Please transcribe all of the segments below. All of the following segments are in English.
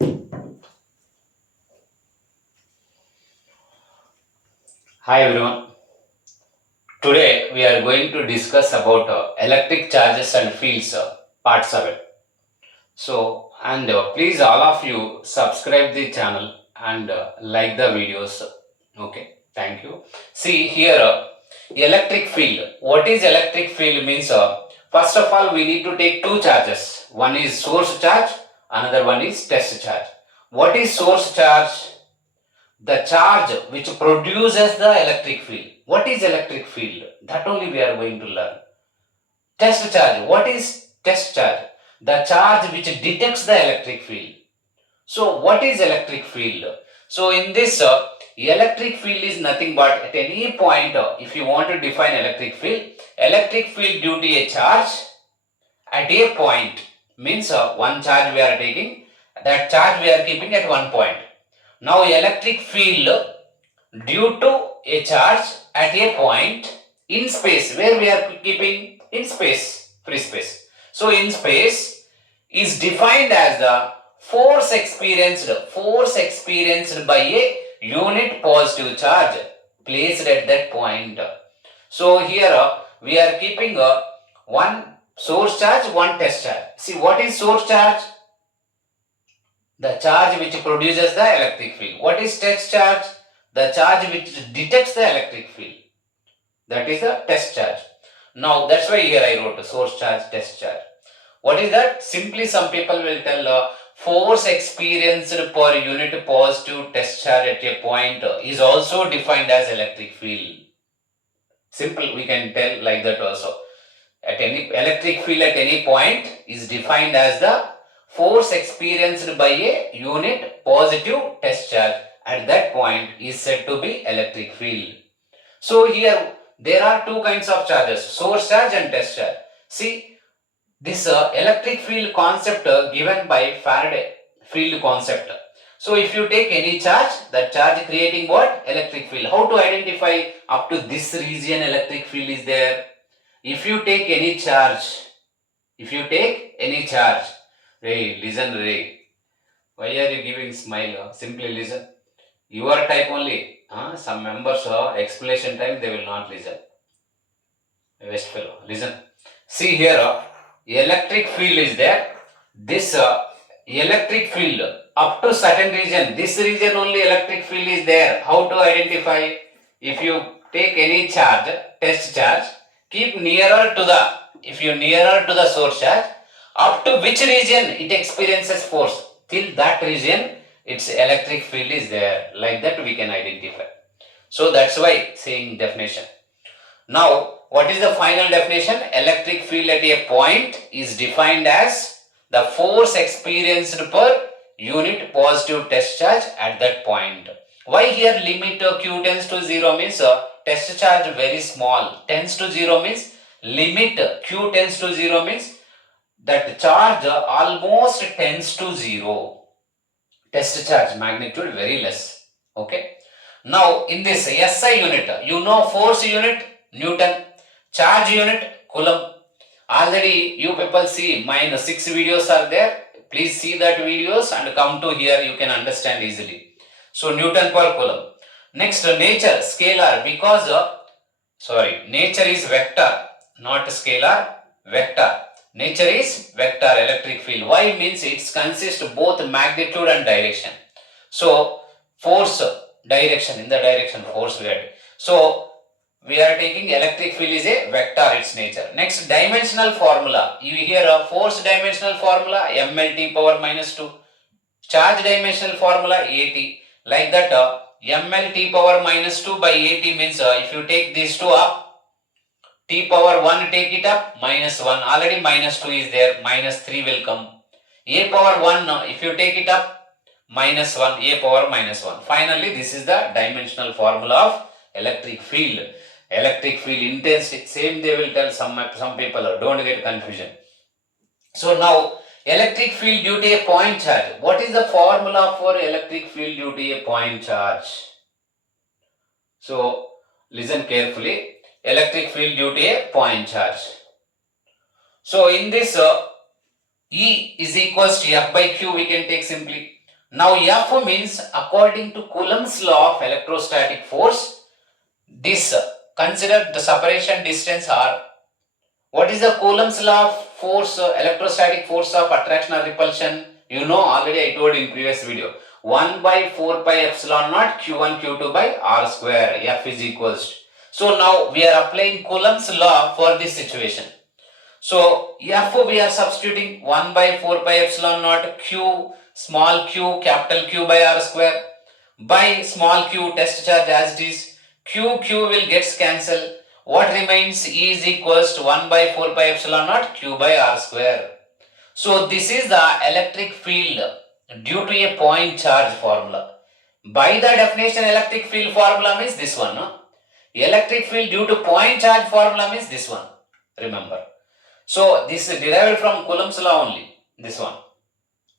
Hi everyone. Today we are going to discuss about electric charges and fields, part 7. Please all of you subscribe the channel and like the videos. Okay, thank you. See here, electric field. What is electric field means? First of all, we need to take two charges. One is source charge, another one is test charge. What is source charge? The charge which produces the electric field. What is electric field? That only we are going to learn. Test charge. What is test charge? The charge which detects the electric field. So what is electric field? So in this, electric field is nothing but at any point, if you want to define electric field due to a charge at a point means one charge we are taking, that charge we are keeping at one point. Now electric field due to a charge at a point in space, where we are keeping in space, free space. So in space is defined as the force experienced by a unit positive charge placed at that point. So here we are keeping one source charge, one test charge. See, what is source charge? The charge which produces the electric field. What is test charge? The charge which detects the electric field. That is the test charge. Now that's why here I wrote source charge, test charge. What is that? Simply some people will tell force experienced per unit positive test charge at a point is also defined as electric field. Simple, we can tell like that also. At any electric field at any point is defined as the force experienced by a unit positive test charge at that point is said to be electric field. So here there are two kinds of charges, source charge and test charge. See, this electric field concept given by Faraday field concept. So if you take any charge, that charge creating what? Electric field. How to identify up to this region electric field is there? If you take any charge, Ray, listen Ray. Why are you giving smile? Simply listen. Your type only. Some members explanation time they will not listen. West fellow, listen. See here, electric field is there. This electric field up to certain region. This region only electric field is there. How to identify? If you take any charge, test charge, keep nearer to the. If you nearer to the source charge, up to which region it experiences force, till that region its electric field is there. Like that we can identify. So that's why saying definition. Now what is the final definition? Electric field at a point is defined as the force experienced per unit positive test charge at that point. Why here limit q tends to 0 means test charge very small, tends to 0 means limit q tends to 0 means that charge almost tends to 0. Test charge magnitude very less. Okay. Now in this SI unit, you know force unit Newton, charge unit Coulomb. Already you people see mine 6 videos are there. Please see that videos and come to here, you can understand easily. So Newton per Coulomb. Next nature scalar, because nature is vector, not scalar, vector. Nature is vector electric field. Why? Means it consists both magnitude and direction. So force, direction, in the direction force we are. So we are taking electric field is a vector, its nature. Next dimensional formula. You hear a force dimensional formula mLT power minus 2. Charge dimensional formula AT. Like that mLT power minus 2 by AT means if you take these two up, T power 1 take it up, minus 1. Already minus 2 is there, minus 3 will come. A power 1 if you take it up, minus 1, A power minus 1. Finally this is the dimensional formula of electric field. Electric field intensity, same they will tell some people, don't get confusion. So now electric field due to a point charge. What is the formula for electric field due to a point charge? So listen carefully. Electric field due to a point charge. So in this E is equals to F by Q we can take simply. Now F means according to Coulomb's law of electrostatic force, this consider the separation distance R. What is the Coulomb's law of force, electrostatic force of attraction or repulsion? You know already, I told in previous video. 1 by 4 pi epsilon naught Q1 Q2 by R square. F is equals to. So now we are applying Coulomb's law for this situation. So F we are substituting 1 by 4 pi epsilon naught Q small q capital Q by R square by small q test charge as it is. Q will gets cancelled. What remains? E is equals to 1 by 4 pi epsilon naught Q by R square. So this is the electric field due to a point charge formula. By the definition, electric field formula means this one. No? Electric field due to point charge formula means this one. Remember. So this is derived from Coulomb's law only. This one.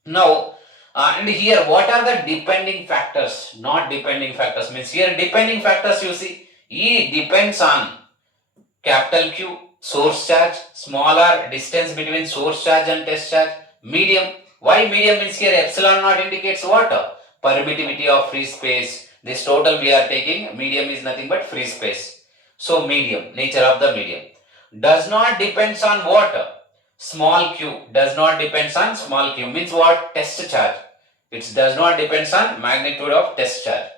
Now, and here what are the depending factors? Not depending factors means here depending factors you see. E depends on capital Q, source charge, smaller distance between source charge and test charge, medium. Why medium means here epsilon naught indicates what? Permittivity of free space. This total we are taking, medium is nothing but free space. So medium, nature of the medium. Does not depends on what? Small q. Does not depends on small q means what? Test charge. It does not depends on magnitude of test charge.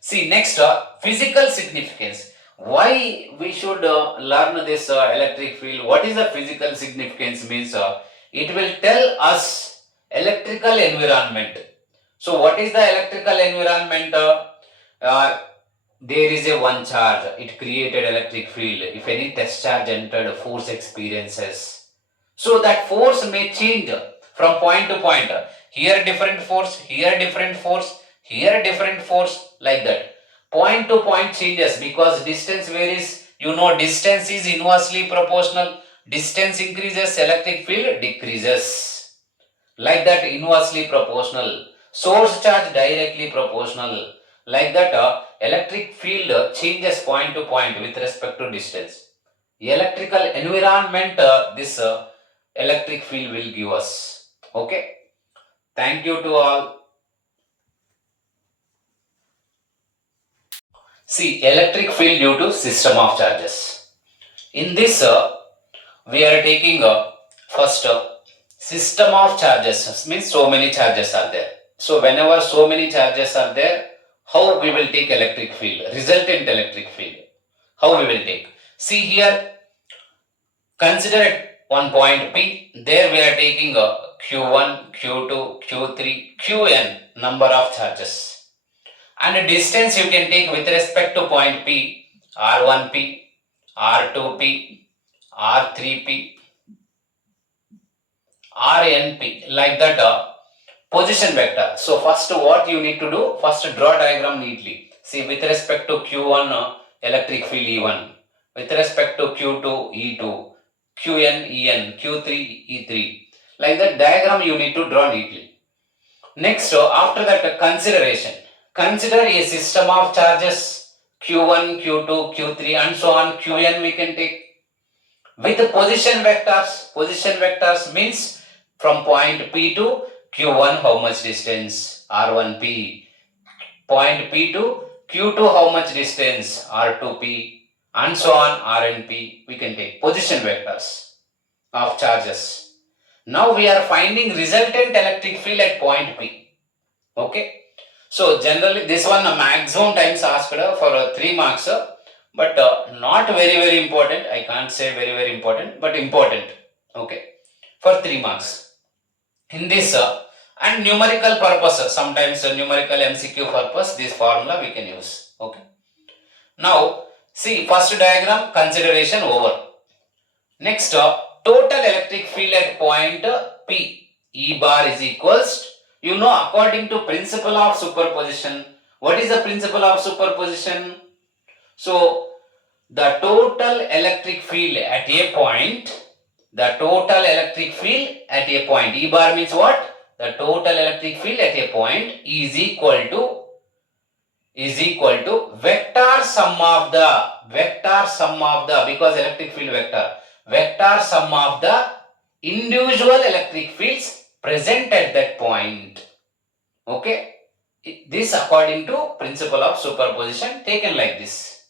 See next, physical significance. Why we should learn this electric field? What is the physical significance means? It will tell us electrical environment. So what is the electrical environment? There is a one charge. It created electric field. If any test charge entered, force experiences. So that force may change from point to point. Here different force, here different force, here different force, like that. Point to point changes because distance varies. You know distance is inversely proportional. Distance increases, electric field decreases. Like that, inversely proportional. Source charge directly proportional. Like that, electric field changes point to point with respect to distance. Electrical environment, this electric field will give us. Okay. Thank you to all. See, electric field due to system of charges. In this, we are taking first system of charges means so many charges are there. So whenever so many charges are there, how we will take electric field, resultant electric field. How we will take? See here, consider at one point P, there we are taking Q1, Q2, Q3, Qn number of charges. And distance you can take with respect to point P, R1P, R2P, R3P, Rnp, like that, position vector. So first what you need to do, first draw diagram neatly. See with respect to Q1 electric field E1, with respect to Q2 E2, Qn En, Q3 E3, like that diagram you need to draw neatly. Next, after that, consideration. Consider a system of charges Q1, Q2, Q3 and so on, Qn we can take. With position vectors, position vectors means from point P to Q1 how much distance, R1P. Point P to Q2 how much distance, R2P and so on, Rnp. We can take position vectors of charges. Now we are finding resultant electric field at point P. Okay. So generally this one maximum times asked for 3 marks, but not very important. I can't say very important, but important. Okay, for 3 marks. In this and numerical purpose, sometimes numerical MCQ purpose, this formula we can use. Okay. Now see first diagram, consideration over. Next, total electric field at point P, E bar is equals, you know, according to principle of superposition. What is the principle of superposition? So the total electric field at a point, the total electric field at a point, E bar means what? The total electric field at a point is equal to vector sum of the, because electric field vector sum of the individual electric fields present at that point. Okay, this according to principle of superposition taken like this.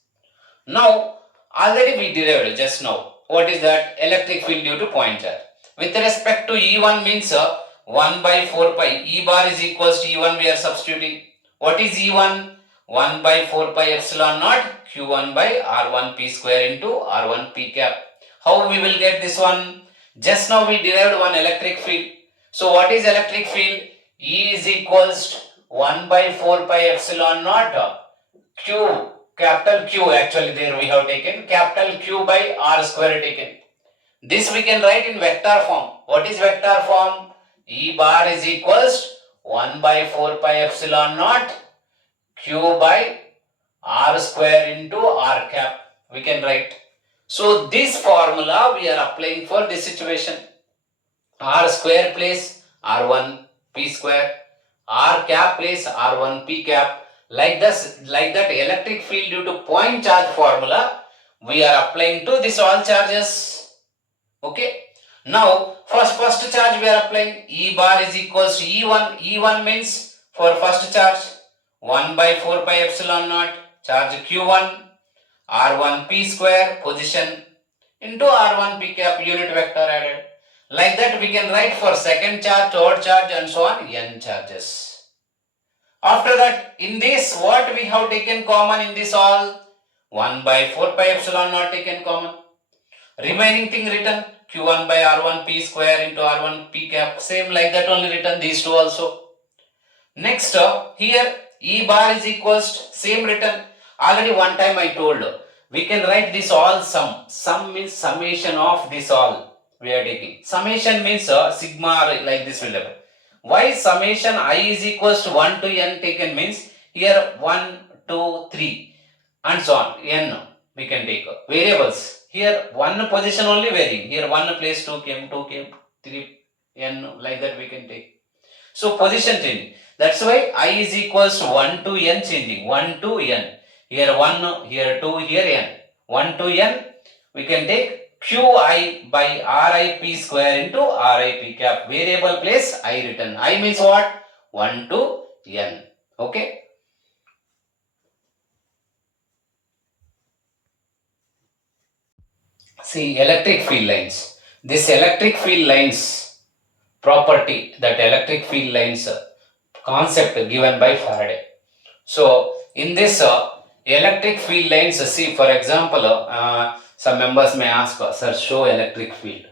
Now, already we derived just now. What is that? Electric field due to point charge. With respect to E1 means 1 by 4 pi. E bar is equals to E1 we are substituting. What is E1? 1 by 4 pi epsilon naught Q1 by R1 P square into R1 P cap. How we will get this one? Just now we derived one electric field. So what is electric field? E is equals to 1 by 4 pi epsilon naught Q, capital Q, actually there we have taken capital Q by R square taken. This we can write in vector form. What is vector form? E bar is equals 1 by 4 pi epsilon naught Q by R square into R cap. We can write. So this formula we are applying for this situation. R square place R1 P square, R cap place R1 P cap. Like that electric field due to point charge formula we are applying to this all charges. Okay. Now first charge we are applying. E bar is equals to E1. E1 means for first charge 1 by 4 pi epsilon naught charge Q1 R1 P square position into R1 P cap unit vector added. Like that we can write for second charge, third charge and so on n charges. After that, in this what we have taken common in this all? 1 by 4 pi epsilon naught taken common. Remaining thing written Q1 by R1 P square into R1 P cap. Same like that only written these two also. Next here E bar is equals to same written. Already one time I told we can write this all sum. Sum means summation of this all we are taking. Summation means sigma like this will happen. Why summation I is equals to 1 to n taken means here 1, 2, 3 and so on n we can take variables. Here one position only varying. Here 1 place 2 came, 2 came, 3 n like that we can take. So position changing. That's why I is equals to 1 to n changing. 1 to n. Here 1, here 2, here n. 1 to n we can take Qi by Rip square into Rip cap. Variable place I written. I means what? 1 to n. Okay. See electric field lines. This electric field lines property, that electric field lines concept given by Faraday. So in this electric field lines, see for example, some members may ask, sir, show electric field.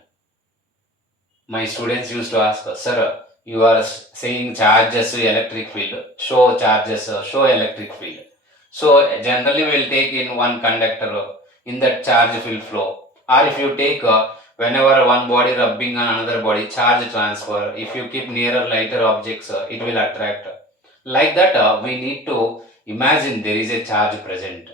My students used to ask, sir, you are saying charges electric field, show charges, show electric field. So generally we will take in one conductor, in that charge will flow. Or if you take whenever one body rubbing on another body, charge transfer. If you keep nearer lighter objects, it will attract. Like that, we need to imagine there is a charge present.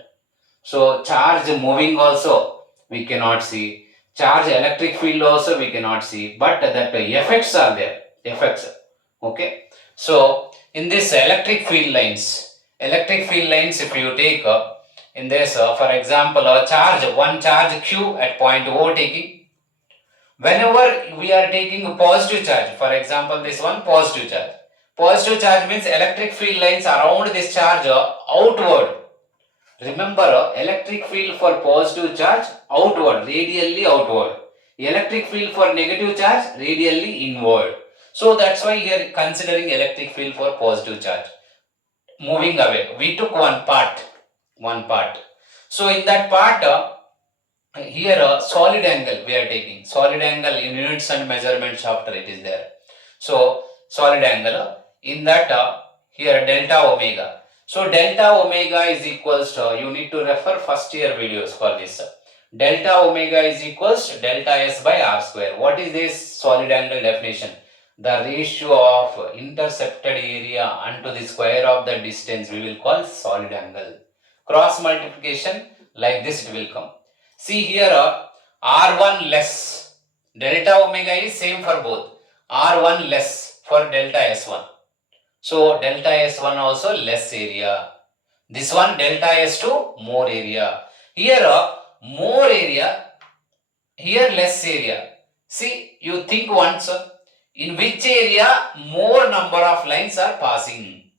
So charge moving also we cannot see. Charge electric field also we cannot see. But that effects are there. Effects. Okay. So in this electric field lines if you take in this for example one charge Q at point O taking. Whenever we are taking a positive charge, for example this one positive charge. Positive charge means electric field lines around this charge outward. Remember, electric field for positive charge outward, radially outward. Electric field for negative charge radially inward. So that's why here considering electric field for positive charge. Moving away, we took one part. So in that part, here solid angle we are taking. Solid angle in units and measurement chapter it is there. So solid angle in that here delta omega. So delta omega is equals to, you need to refer first year videos for this. Delta omega is equals to delta S by R square. What is this solid angle definition? The ratio of intercepted area unto the square of the distance we will call solid angle. Cross multiplication like this it will come. See here R1 less. Delta omega is same for both. R1 less for delta S1. So delta S1 also less area. This one delta S2 more area. Here more area, here less area. See, you think once, in which area more number of lines are passing.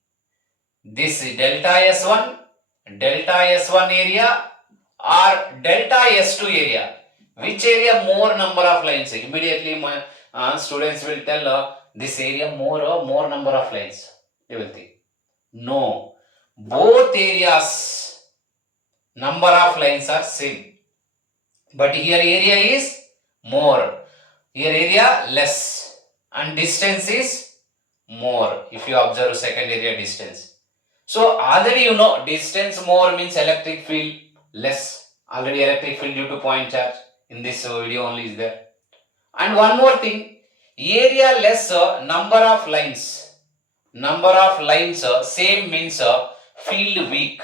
This delta S1 area or delta S2 area. Which area more number of lines? Immediately my students will tell this area more number of lines. They will think. No. Both areas number of lines are same. But here area is more. Here area less. And distance is more. If you observe second area distance. So already you know distance more means electric field less. Already electric field due to point charge in this video only is there. And one more thing, area less number of lines. Number of lines same means field weak.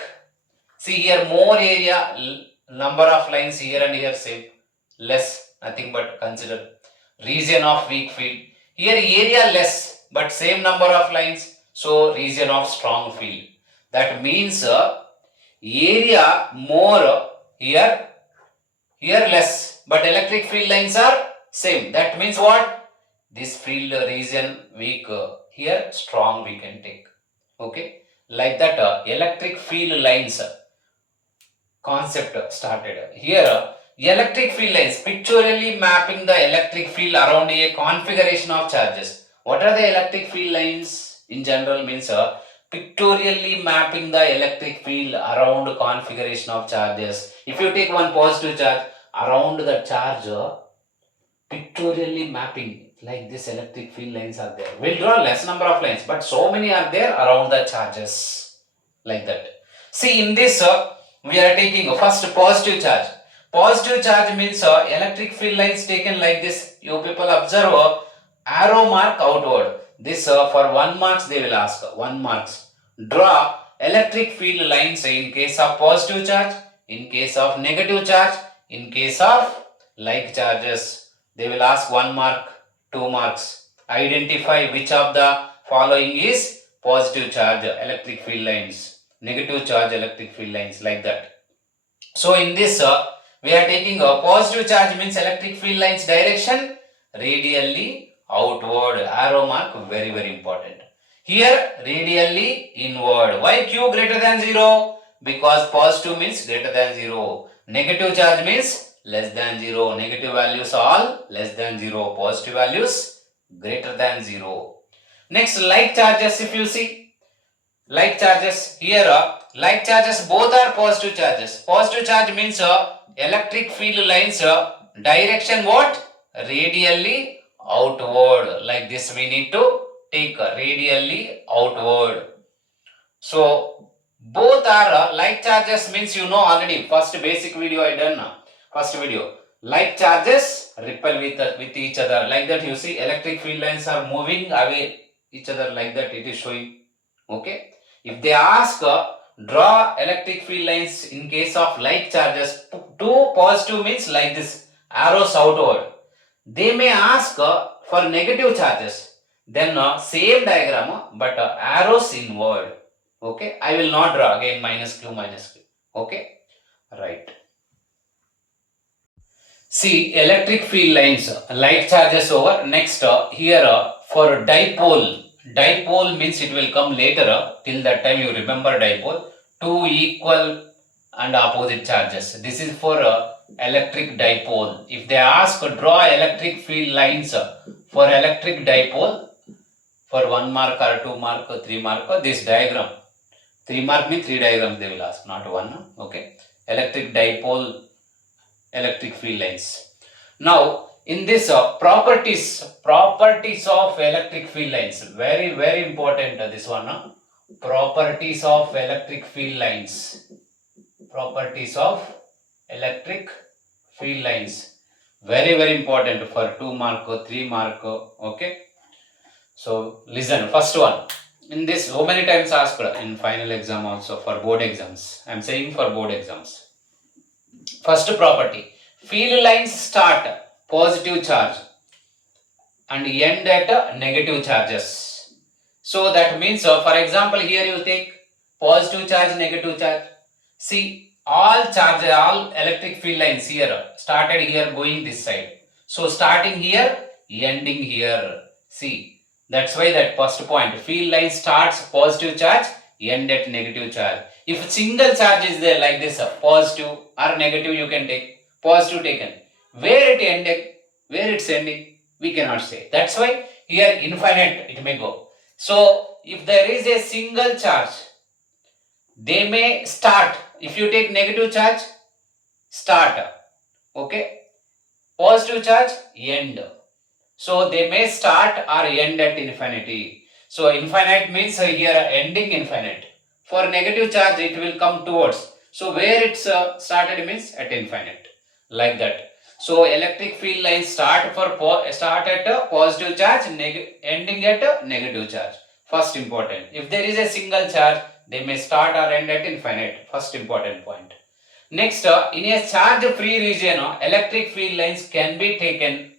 See here more area number of lines here and here same. Less nothing but consider region of weak field. Here area less but same number of lines, so region of strong field. That means area more here less, but electric field lines are same. That means what? This field region weak, here strong we can take. Okay, like that electric field lines concept started. Here electric field lines pictorially mapping the electric field around a configuration of charges. What are the electric field lines in general means pictorially mapping the electric field around configuration of charges. If you take one positive charge around the charge, pictorially mapping like this electric field lines are there. We'll draw less number of lines, but so many are there around the charges like that. See in this we are taking first positive charge. Positive charge means electric field lines taken like this. You people observe arrow mark outward. This for 1 marks they will ask. 1 marks. Draw electric field lines in case of positive charge, in case of negative charge, in case of like charges. They will ask 1 mark, 2 marks. Identify which of the following is positive charge electric field lines, negative charge electric field lines, like that. So in this we are taking a positive charge means electric field lines direction radially outward, arrow mark very important. Here radially inward. Why Q greater than 0? Because positive means greater than 0. Negative charge means less than 0. Negative values all less than 0. Positive values greater than 0. Next, like charges, if you see, like charges here, like charges both are positive charges. Positive charge means electric field lines direction what? Radially outward. Like this we need to take radially outward. So both are like charges means you know already. First basic video I done now. First video. Like charges repel with each other. Like that you see electric field lines are moving away each other, like that it is showing. Okay. If they ask draw electric field lines in case of like charges, two positive means like this, arrows outward. They may ask for negative charges, then same diagram but arrows inward. Okay, I will not draw again minus q. Okay, right. See electric field lines, like charges over. Next here for dipole. Dipole means it will come later. Till that time you remember dipole. Two equal and opposite charges. This is for electric dipole. If they ask draw electric field lines for electric dipole for 1 mark or 2 mark or 3 mark, this diagram. 3 mark means 3 diagrams they will ask, not 1. Okay. Electric dipole, electric field lines. Now in this properties of electric field lines, very important this one. Properties of electric field lines. Properties of electric field lines. Very important for 2 mark or 3 mark. Okay. So listen, first one. In this so many times asked in final exam also, for board exams. I am saying for board exams. First property. Field lines start positive charge and end at negative charges. So that means for example here you take positive charge, negative charge. See all electric field lines here started here going this side. So starting here, ending here. See That's why that first point, field line starts positive charge, end at negative charge. If single charge is there like this, positive or negative you can take, positive taken. Where it ended, where it's ending, we cannot say. That's why here infinite it may go. So if there is a single charge, they may start. If you take negative charge, start. Okay. Positive charge, end. So they may start or end at infinity. So infinite means here ending infinite. For negative charge it will come towards. So where it's started means at infinite. Like that. So electric field lines start at a positive charge, ending at a negative charge. First important. If there is a single charge, they may start or end at infinite. First important point. Next, in a charge-free region, electric field lines can be taken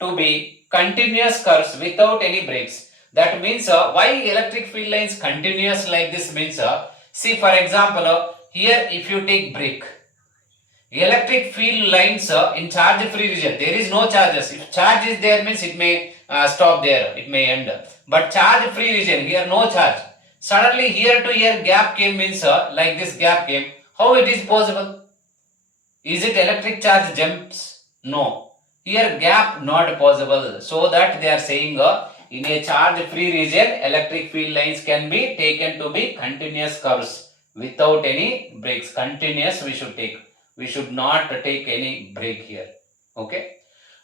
to be continuous curves without any breaks. That means why electric field lines continuous like this means, see for example, here if you take break, electric field lines in charge-free region, there is no charges. If charge is there means it may stop there, it may end. But charge-free region, here no charge. Suddenly here to here gap came means like this gap came. How it is possible? Is it electric charge jumps? No. Here gap not possible. So that they are saying in a charge-free region, electric field lines can be taken to be continuous curves without any breaks. Continuous we should take. We should not take any break here. Okay.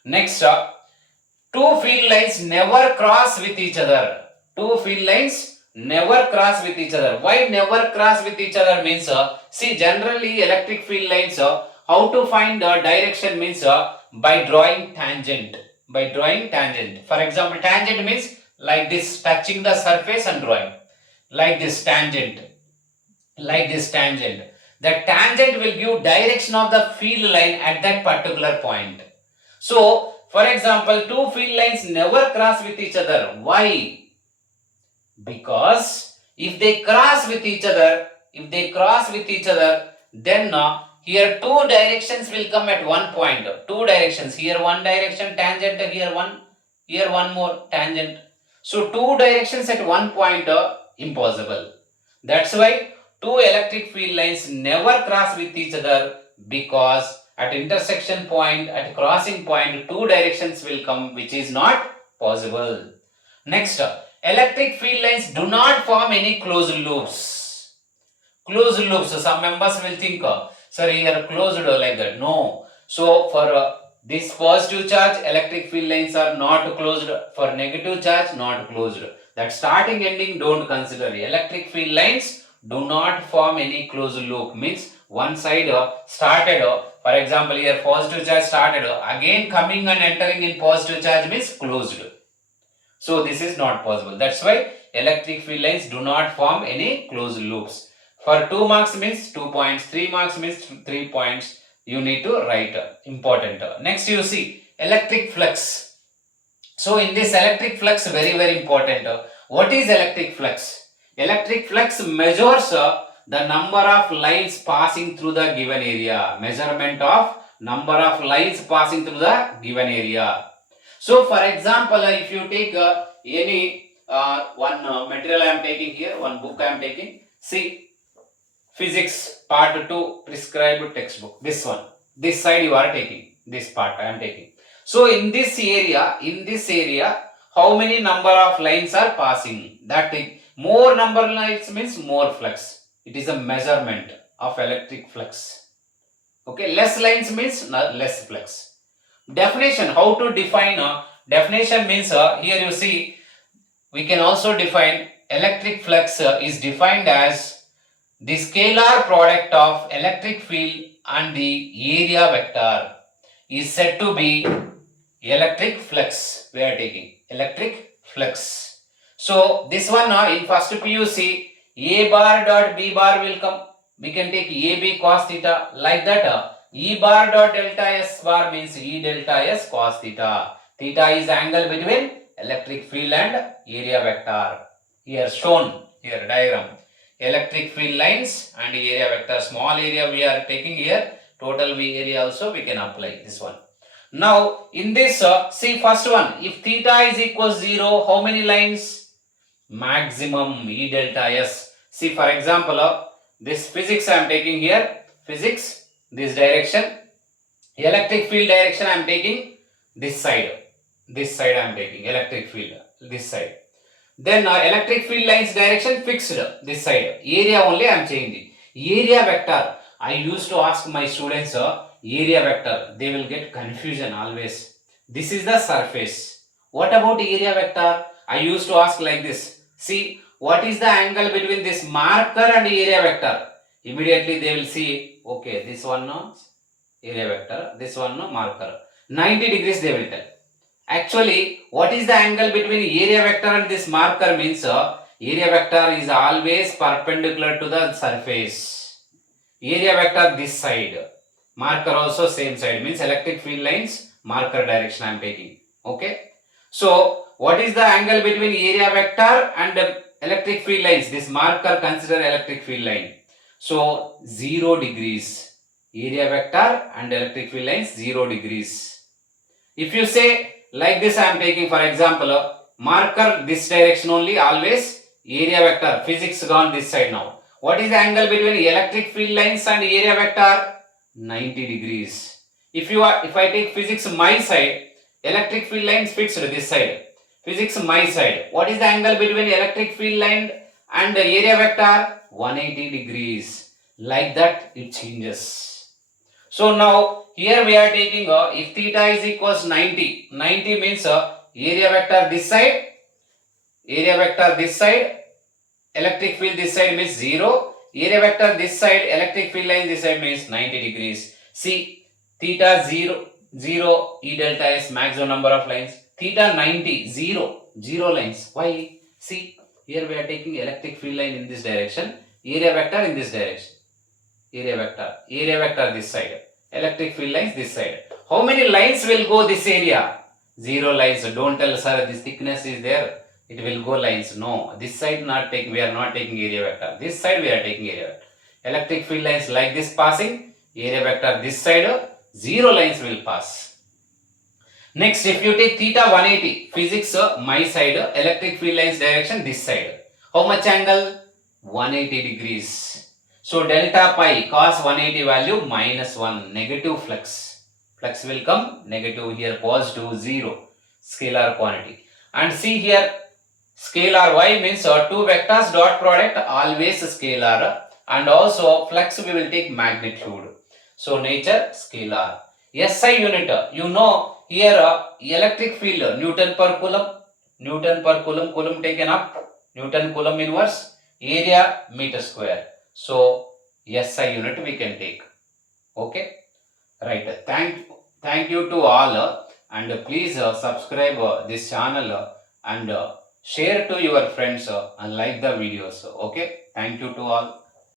Next, two field lines never cross with each other. Two field lines never cross with each other. Why never cross with each other means, see generally electric field lines, how to find the direction means by drawing tangent. By drawing tangent. For example, tangent means like this, touching the surface and drawing. Like this tangent. Like this tangent. The tangent will give direction of the field line at that particular point. So, for example, two field lines never cross with each other. Why? Because if they cross with each other, then here two directions will come at one point. Two directions. Here one direction tangent, here one more tangent. So two directions at one point impossible. That's why two electric field lines never cross with each other, because at intersection point, at crossing point, two directions will come, which is not possible. Next, electric field lines do not form any closed loops. Closed loops. So some members will think, sir, here closed like that. No. So for this positive charge, electric field lines are not closed. For negative charge, not closed. That starting ending don't consider. Electric field lines do not form any closed loop. Means one side started, for example, here positive charge started, again coming and entering in positive charge means closed. So this is not possible. That's why electric field lines do not form any closed loops. For 2 marks means 2 points, 3 marks means 3 points. You need to write important. Next you see electric flux. So in this electric flux, very important. What is electric flux? Electric flux measures the number of lines passing through the given area. Measurement of number of lines passing through the given area. So for example, if you take any one material I am taking here, one book I am taking, see physics part 2 prescribed textbook, this one, this side you are taking, this part I am taking. So in this area, how many number of lines are passing? That is, more number of lines means more flux. It is a measurement of electric flux. Okay, less lines means less flux. Definition, how to define definition means here you see, we can also define electric flux is defined as the scalar product of electric field and the area vector is said to be electric flux. We are taking electric flux. So this one in first PUC, A bar dot B bar will come. We can take AB cos theta like that. E bar dot delta S bar means E delta S cos theta. Theta is angle between electric field and area vector. Here shown, here diagram. Electric field lines and area vector. Small area we are taking here. Total V area also we can apply this one. Now in this, see first one, if theta is equals 0, how many lines? Maximum E delta S. See for example, this physics I am taking here, physics, this direction, electric field direction I am taking this side I am taking electric field this side. Then electric field lines direction fixed this side, area only I am changing. Area vector, I used to ask my students area vector, they will get confusion always. This is the surface. What about area vector? I used to ask like this. See, what is the angle between this marker and area vector? Immediately they will see, okay, this one no area vector, this one no marker. 90 degrees they will tell. Actually, what is the angle between area vector and this marker means area vector is always perpendicular to the surface. Area vector this side, marker also same side, means electric field lines marker direction I am taking. Okay. So, what is the angle between area vector and electric field lines? This marker consider electric field line. So, 0 degrees. Area vector and electric field lines 0 degrees. If you say like this, I am taking for example marker this direction only, always area vector, physics gone this side now. What is the angle between electric field lines and area vector? 90 degrees. If I take physics my side, electric field lines fixed this side. Physics my side. What is the angle between electric field line and area vector? 180 degrees. Like that it changes. So now here we are taking if theta is equals 90. 90 means area vector this side, electric field this side means 0. Area vector this side, electric field line this side means 90 degrees. See, theta 0, 0, E delta S maximum number of lines. Theta 90, 0, 0 lines. Why? See, here we are taking electric field line in this direction, area vector in this direction. Area vector this side, electric field lines this side. How many lines will go this area? 0 lines. Don't tell sir this thickness is there, it will go lines. No, this side not taking, we are not taking area vector. This side we are taking area vector. Electric field lines like this passing, area vector this side, 0 lines will pass. Next, if you take theta 180, physics my side, electric field lines direction this side. How much angle? 180 degrees. So delta pi cos 180 value -1, negative flux. Flux will come negative here, positive 0, scalar quantity. And see here, scalar y means two vectors dot product always scalar, and also flux we will take magnitude. So nature scalar. SI unit, you know here electric field Newton per coulomb, coulomb taken up, Newton coulomb inverse, area meter square. So SI unit we can take. Okay, right. Thank you to all, and please subscribe this channel and share to your friends and like the videos. Okay, thank you to all.